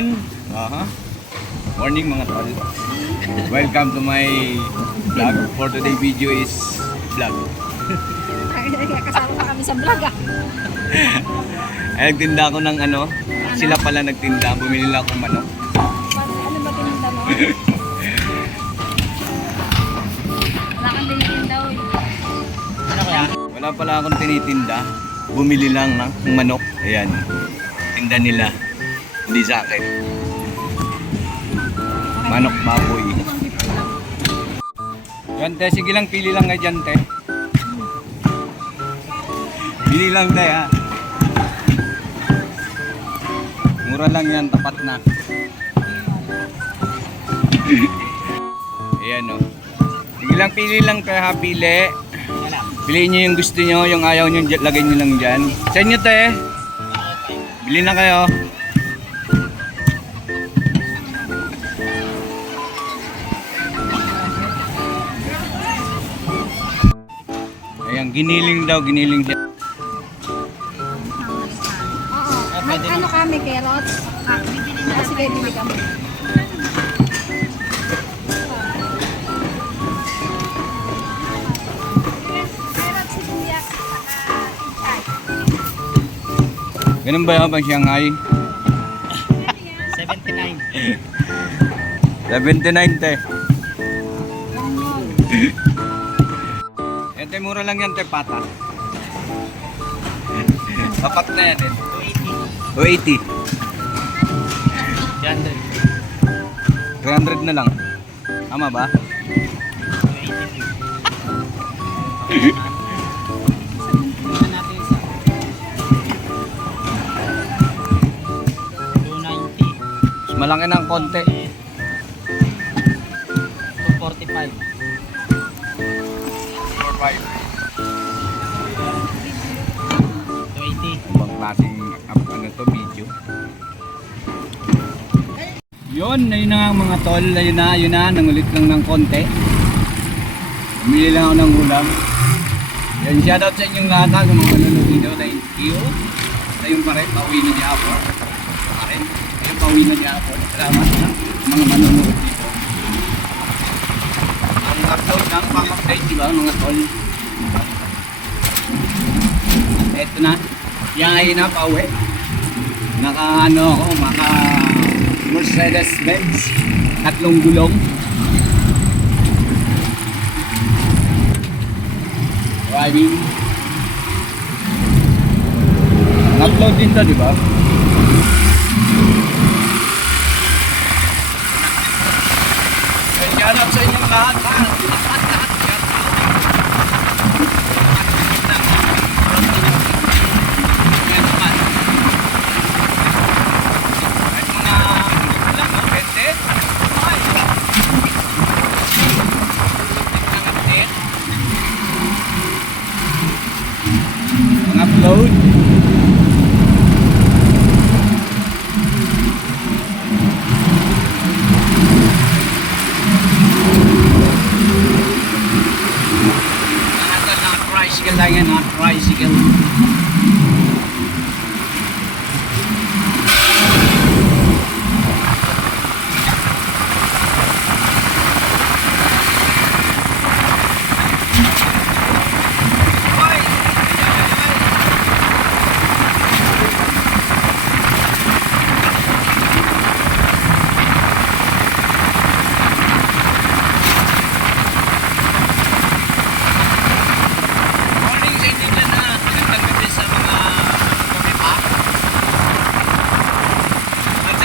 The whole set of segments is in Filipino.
Ngayon, morning mga tol. Welcome to my vlog. For today video is vlog. Kasama pa kami sa vlog ah. Ay, nagtinda ako ng ano. Sila pala nagtinda. Bumili lang akong manok. Ano ba tininda mo? Wala kang tinitinda o. Ano kaya? Wala pala akong tinitinda. Bumili lang ng manok. Ayan. Tinda nila. Hindi sa akin. Manok baboy. Yan te, sige lang, pili lang kayo dyan te. Pili lang te ha. Mura lang yan, tapat na. Ayan o. Sige lang, pili lang te ha, pili. Piliin nyo yung gusto nyo, yung ayaw nyo, lagay nyo lang dyan. Sa inyo te. Bili na kayo. Ayan, giniling daw, giniling siya. Oo. Ano kami, carrots? Sige, bili kami. Ganun ba yung pang Shanghai? 79. 79 te. Yan te, mura lang yan te, pata. Papat na yan eh. 280. 300 na lang. Tama ba? 290. Malaki ng konti. 245. 280. Ibang klaseng ano to, video. Yun, ayun na nga mga tol. Ayun na. Nangulit lang ng konti. Bumili lang ako ng ulam. Yan, shoutout sa inyong lahat ha. Kung mga nanonood dito, thank you. Ayun pa rin, pauwi na niya ako. Ayun, pauwi na niya ako. Salamat ha, mga manonood dito. Ang upload ng pang-update, diba mga tol? Eto na. Yan ay na, pauwi. Naka ano ako, maka Mercedes-Benz. 3 gulong. Driving. Upload din to, di ba? Shout out sa inyong lahat, ha? Lahat. Yan naman. Kahit mga, alam mo, pwede. Ay. Upload. Tricycle lang yan, tricycle.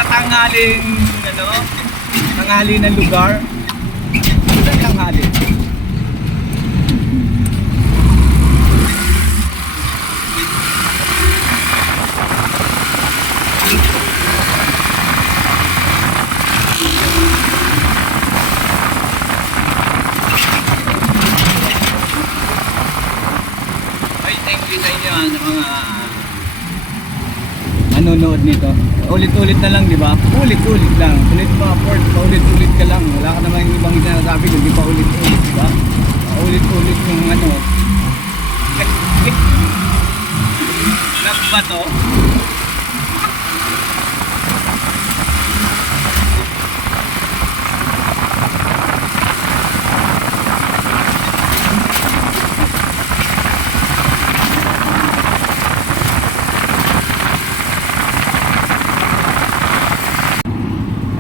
Tanghaling ano, tanghali ng lugar. Isang tanghali. Ay, thank you sa inyo sa mga nanonood nito. Ulit-ulit na lang, di ba? Ulit-ulit lang. Ulit pa, paulit-ulit ka lang. Wala ka naman yung ibang sinasabi, hindi pa ulit-ulit, di ba? Ulit-ulit yung ano. Vlog ba to?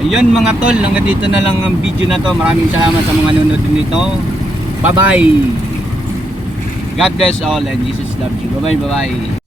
Yun mga tol, hanggang dito na lang ang video na to. Maraming salamat sa mga nanonood nito. Bye bye. God bless all and Jesus loves you. Bye bye.